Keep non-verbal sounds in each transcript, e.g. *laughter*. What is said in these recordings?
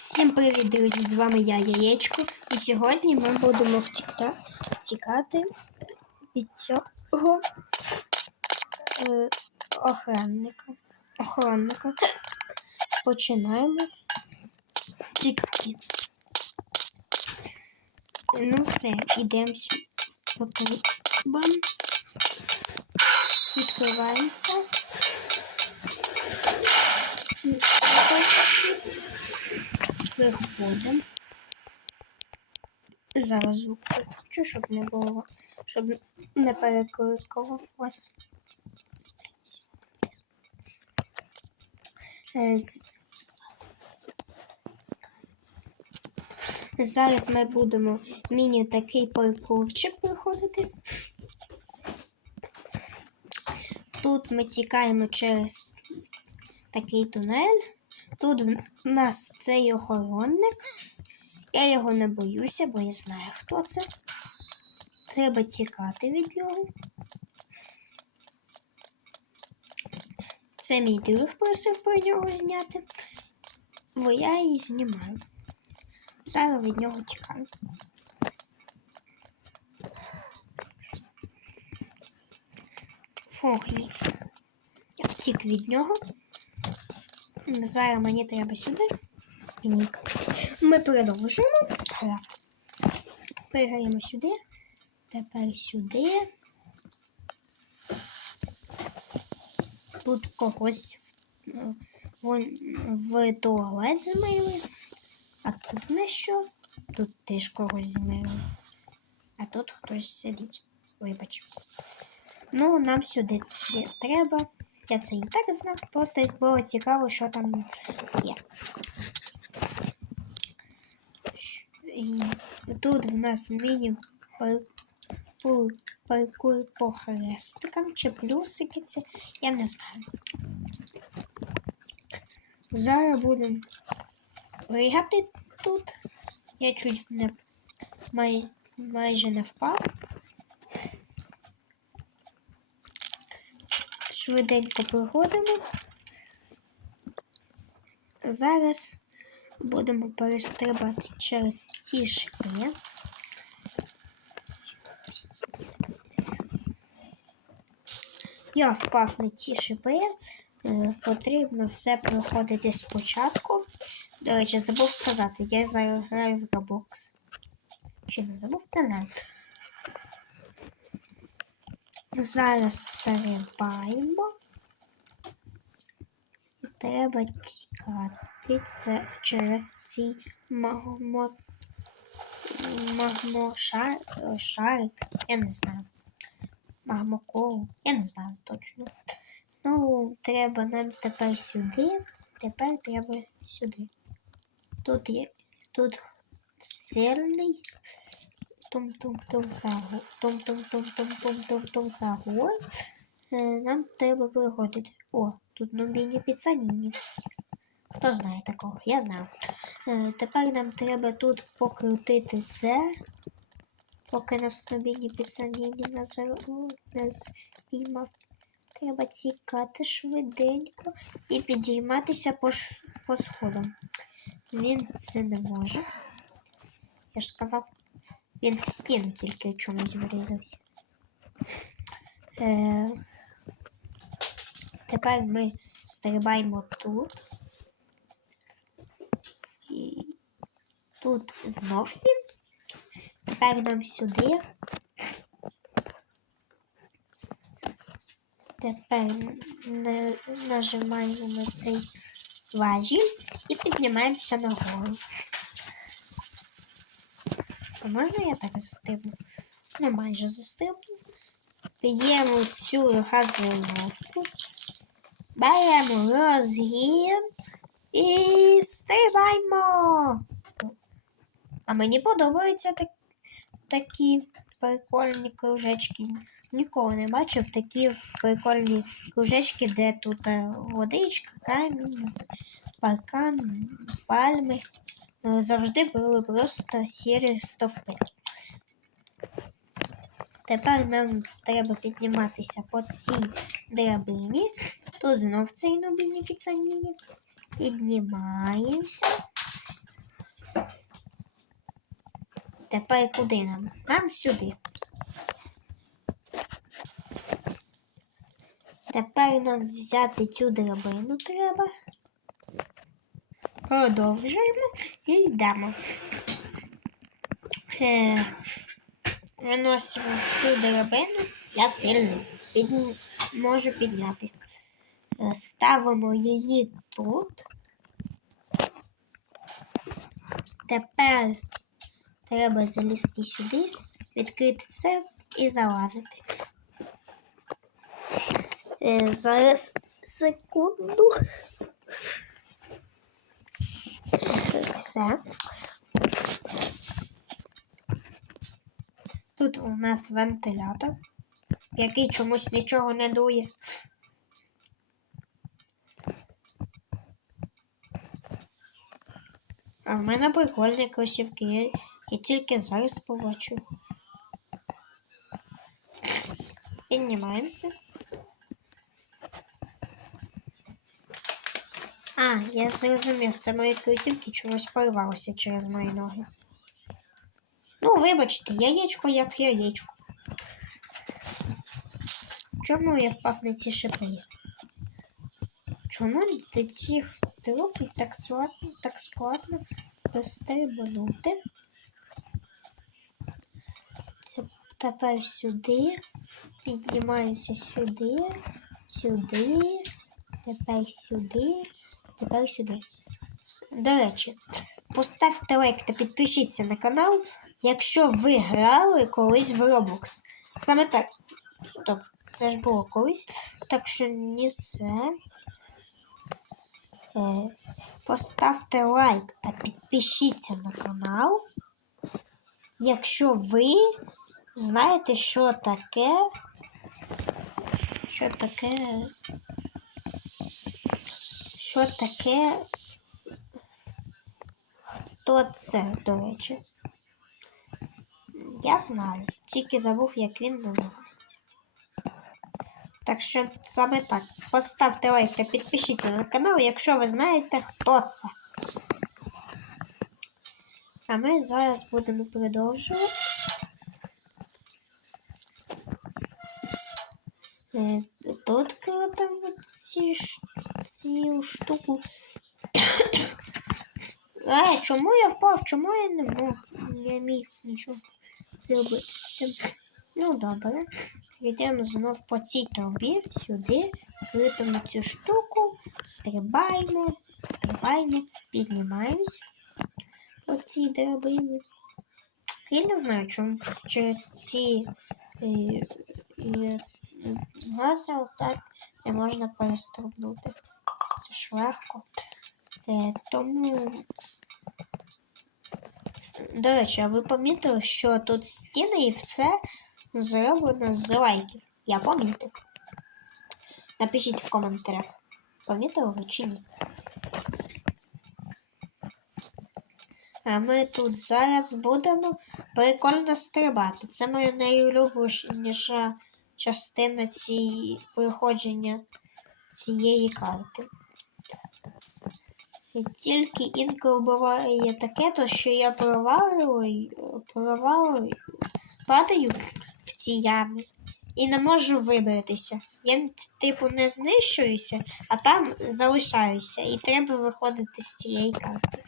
Всім привіт, друзі! З вами я, Яєчко. І сьогодні ми будемо втікта... втікати від цього е, охранника. охоронника. Починаємо тікати. Ну все, ідемо сюди. Бам. Відкривається. Виходимо. Зараз звук включу, щоб не було, щоб не перекликав вас. Е, Зараз ми будемо міні такий паркурчик проходити. Тут ми тікаємо через такий тунель. Тут в нас цей охоронник. Я його не боюся, бо я знаю, хто це. Треба тікати від нього. Це мій друг просив про нього зняти, бо я її знімаю. Зараз від нього тікаю. Фух. Я втік від нього. Зараз мені треба сюди. Нік. Ми продовжуємо. Пригаємо сюди. Тепер сюди. Тут когось в, вон, в туалет змили. А тут не що? Тут теж когось змили. А тут хтось сидить. Вибач. Ну, нам сюди треба. Я це і так знав, просто було цікаво, що там є. І тут в нас міні паркур, по хрестикам чи плюсики це, я не знаю. Зараз будемо пригати тут. Я чуть не май, майже не впав. Швиденько проходимо. Зараз будемо перестрибати через ці шипи. Я впав на ці шипи. Е, Потрібно все проходити спочатку. До речі, забув сказати, я зараз граю в Roblox. Чи не забув? Не знаю. Зараз стрибаємо. Треба тікати це через ці магмо... магмошар... шарик. Я не знаю. Магмокол. Я не знаю точно. Ну, треба нам тепер сюди. Тепер треба сюди. Тут є. Тут сильний том-том-том сагу. Том-том-том-том-том-том-том сагу. Е, Нам треба виходити. О, тут нубіні піцаніні. Хто знає такого? Я знаю. Е, Тепер нам треба тут покрутити це. Поки нас нубіні піцаніні не зіймав. Треба тікати швиденько і підійматися по, ш... по сходам. Він це не може. Я ж сказав. Він в стіну тільки чомусь врізався. Е, тепер ми стрибаємо тут. І тут знов він. Тепер нам сюди. Тепер нажимаємо на цей важіль і піднімаємося нагору. А можна я так застрибну? Ну, майже застрибнув. П'ємо цю газировку. Беремо розгін і стрибаємо. А мені подобаються так, такі прикольні кружечки. Ніколи не бачив такі прикольні кружечки, де тут е, водичка, камінь, паркан, пальми. Е, завжди були просто сірі стовпи. Тепер нам треба підніматися по цій драбині. Тут знов цей нобільні піцаніні. Піднімаємося. Тепер куди нам? Нам сюди. Тепер нам взяти цю драбину треба. Продовжуємо і йдемо. Е, Виносимо цю драбину. Я сильний. Під... Можу підняти. Е, Ставимо її тут. Тепер треба залізти сюди, відкрити це і залазити. Е, зараз секунду. Все. Тут у нас вентилятор, який чомусь нічого не дує. А в мене прикольні кросівки. Я, я тільки зараз побачив. Піднімаємося. А, я зрозумів, це мої кросівки чомусь порвалися через мої ноги. Ну, вибачте, яєчко як яєчко. Чому я впав на ці шипи? Чому до цих трупів так складно, так складно дострибнути? Це тепер сюди. Піднімаємося сюди, сюди, тепер сюди, тепер сюди. До речі, поставте лайк та підпишіться на канал, якщо ви грали колись в Roblox. Саме так. Стоп, це ж було колись. Так що не це. Е, Поставте лайк та підпишіться на канал. Якщо ви знаєте, що таке. Що таке. Що таке. Хто це, до речі? Я знаю, тільки забув, як він називається. Так що саме так. Поставте лайк та підпишіться на канал, якщо ви знаєте, хто це. А ми зараз будемо продовжувати. Е, Тут крутимо ці, цю штуку. Ай, *coughs* чому я впав? Чому я не мог? Не міг нічого зробити з цим. Ну, добре. Йдемо знов по цій трубі сюди, крутимо цю штуку, стрибаємо, стрибаємо, піднімаємось по цій драбині. Я не знаю, чому через ці е, е, гази отак не можна перестрибнути. Це ж легко. Е, тому. До речі, а ви помітили, що тут стіни і все зроблено з лайків? Я помітив. Напишіть в коментарях. Помітили ви чи ні? А ми тут зараз будемо прикольно стрибати. Це моя найулюбленіша частина цієї проходження цієї карти. І тільки інколи буває таке, то що я провалюю, провалюю, падаю в ці ями і не можу вибратися. Я, типу, не знищуюся, а там залишаюся. І треба виходити з цієї карти.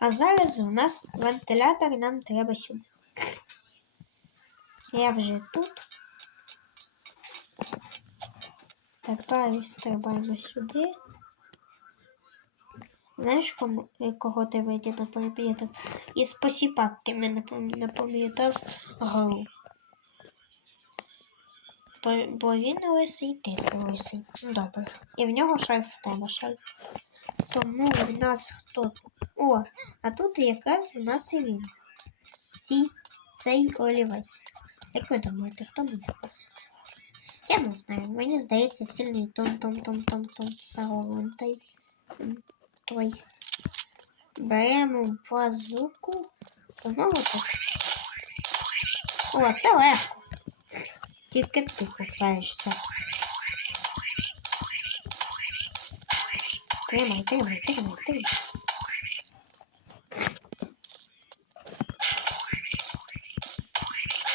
А зараз у нас вентилятор, нам треба сюди. Я вже тут. Тепер стрибаємо сюди. Знаєш, кому, е, кого ти вийде на пам'ятав? Із посіпатки мене не пам'ятав гру. Бо, він лисий, ти лисий. Добре. І в нього шарф в тебе шарф. Тому в нас хто? О, а тут якраз в нас і він. Ці, цей олівець. Як ви думаєте, хто буде? Я не знаю, мені здається, сильний том том том том том салон той. Беремо базуку. Знову так. О, це легко. Тільки ти касаєшся. Тримай, тримай, тримай, тримай.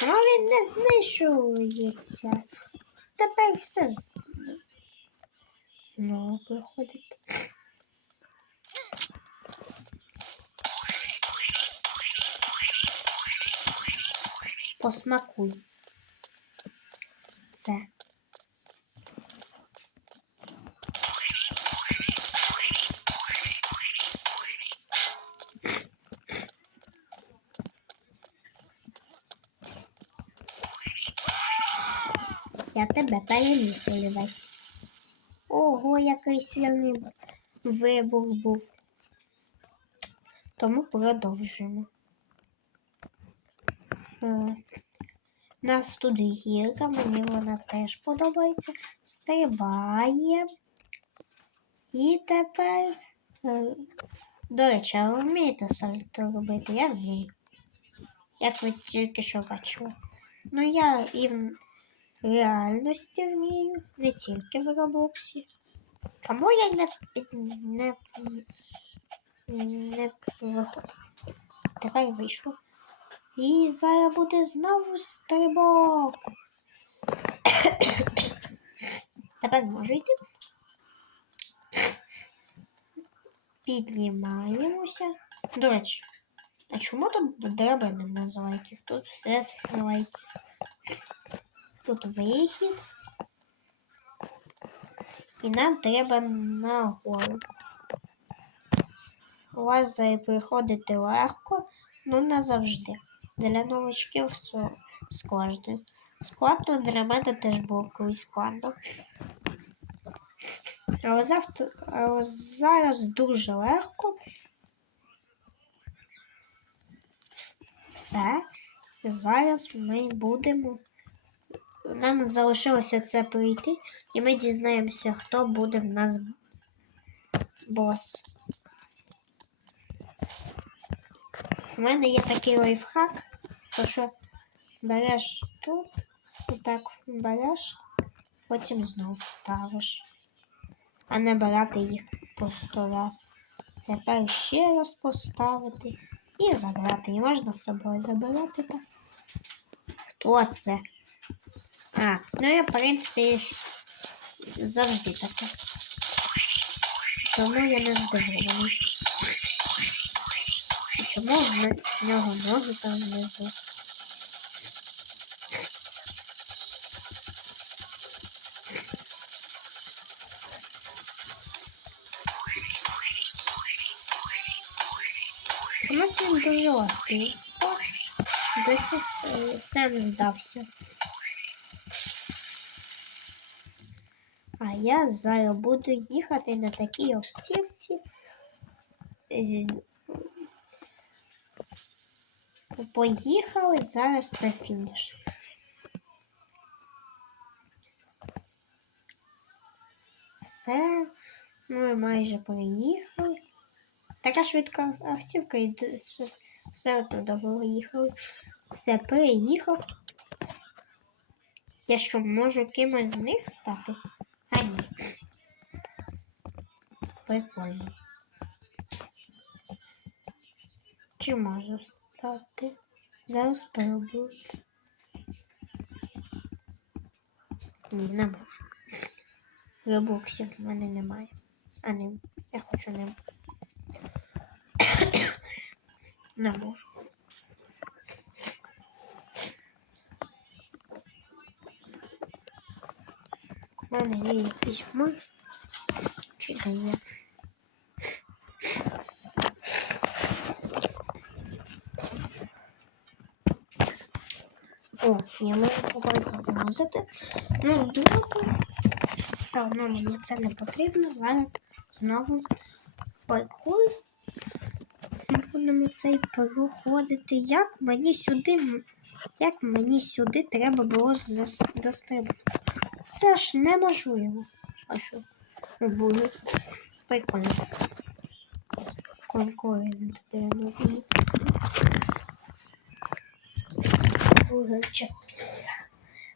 Але він не знищується. Тепер все знову виходить. Посмакуй. Це. Я тебе переміг, олівець. Ого, який сильний вибух був. Тому продовжуємо. Е, нас тут гірка, мені вона теж подобається. Стрибає. І тепер, е, до речі, а ви вмієте сальто робити? Я вмію. Як ви тільки що бачили. Ну я і в реальності вмію, не тільки в Роблоксі. Чому я не, не, не виходив? Тепер вийшло. І зараз буде знову стрибок. *coughs* Тепер можу йти. Піднімаємося. До речі, а чому тут драбини називають? Тут все стрілайки. Тут вихід. І нам треба нагору. У вас приходити легко, ну не завжди. Для новачків складно. Складно для мене теж було колись складно. Але, завтра, але зараз дуже легко. Все. Зараз ми будемо. Нам залишилося це пройти, і ми дізнаємося, хто буде в нас бос. У мене є такий лайфхак, то що береш тут, отак береш, потім знову ставиш, а не брати їх по сто раз. Тепер ще раз поставити і забрати. І можна з собою забирати так. Хто це? А, ну я, в принципі, завжди таке. Тому я не здивований. Чому в нього ноги там внизу? Чому це він дуже легкий? Досі е, сам здався. А я зараз буду їхати на такій автівці. Поїхали зараз на фініш. Все, ми майже приїхали. Така швидка автівка і все одно довго їхали. Все, переїхав. Я що, можу кимось з них стати? А ні. Прикольно. Чи можу стати? Зараз спробую. Ні, не можу. Робоксів в мене немає. А не, я хочу ним. *coughs* не можу. У мене є якийсь миш. Чи не я можу побачити музити. Ну, добре. Все одно мені це не потрібно. Зараз знову паркур. Будемо цей проходити. Як мені сюди, як мені сюди треба було дострибати? Це ж неможливо. А що? Буде. Прикольно. Конкурент треба вилучатися.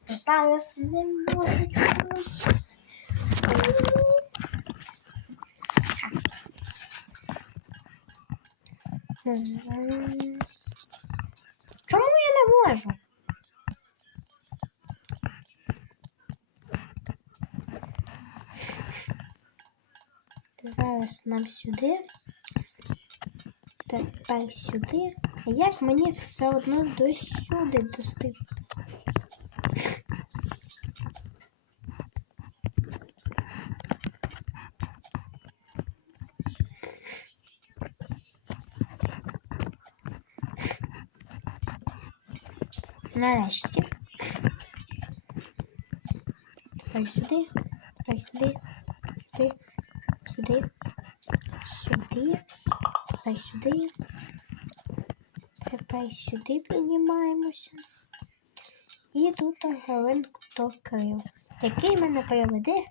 Зараз не можу чомусь. Чому я не можу? Зараз нам сюди, тепер сюди. А як мені все одно до сюди достиг? Нарешті. Тепер сюди, тепер сюди, сюди, сюди, сюди, тепер сюди. Тепер сюди піднімаємося. І тут галинку докрив, який мене приведе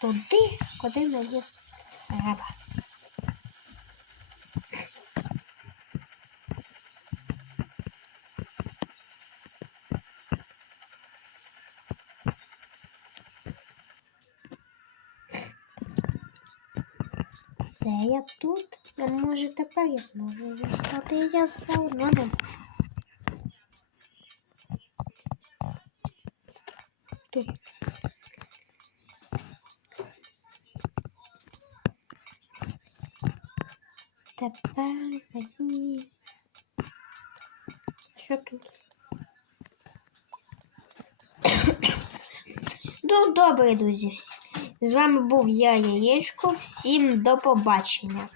туди, куди мені треба. Все, я тут. А може тепер я зможу встати, я все одно не. Тут. Тепер мені. Що тут? *coughs* Ну, добре, друзі. З вами був я, Яєчко. Всім до побачення.